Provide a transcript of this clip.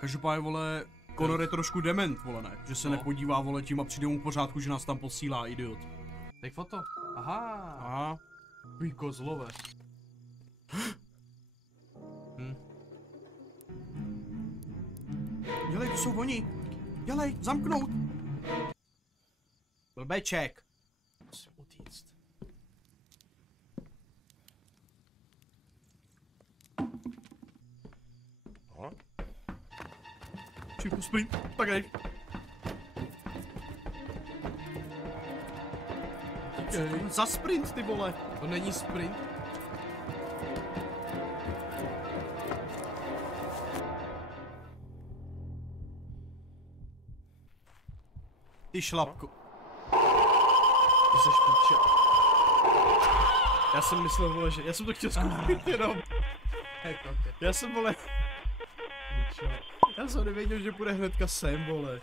Každopádně, vole, Connor je trošku dement, vole, ne? Že se nepodívá, vole, tím a přijde mu v pořádku, že nás tam posílá, idiot. Dej foto. Aha. Aha. Vy kozlové. Dělej, to jsou oni. Dělej, zamknout. Blbeček. Musím utíct. Čím sprint, tak dej. Za sprint, ty vole. To není sprint. Ty šlapko. Ty seš píče. Já jsem myslel, vole, že... Já jsem to chtěl zkusit jenom. Já jsem, vole... Já jsem nevěděl, že půjde hnedka sem, vole.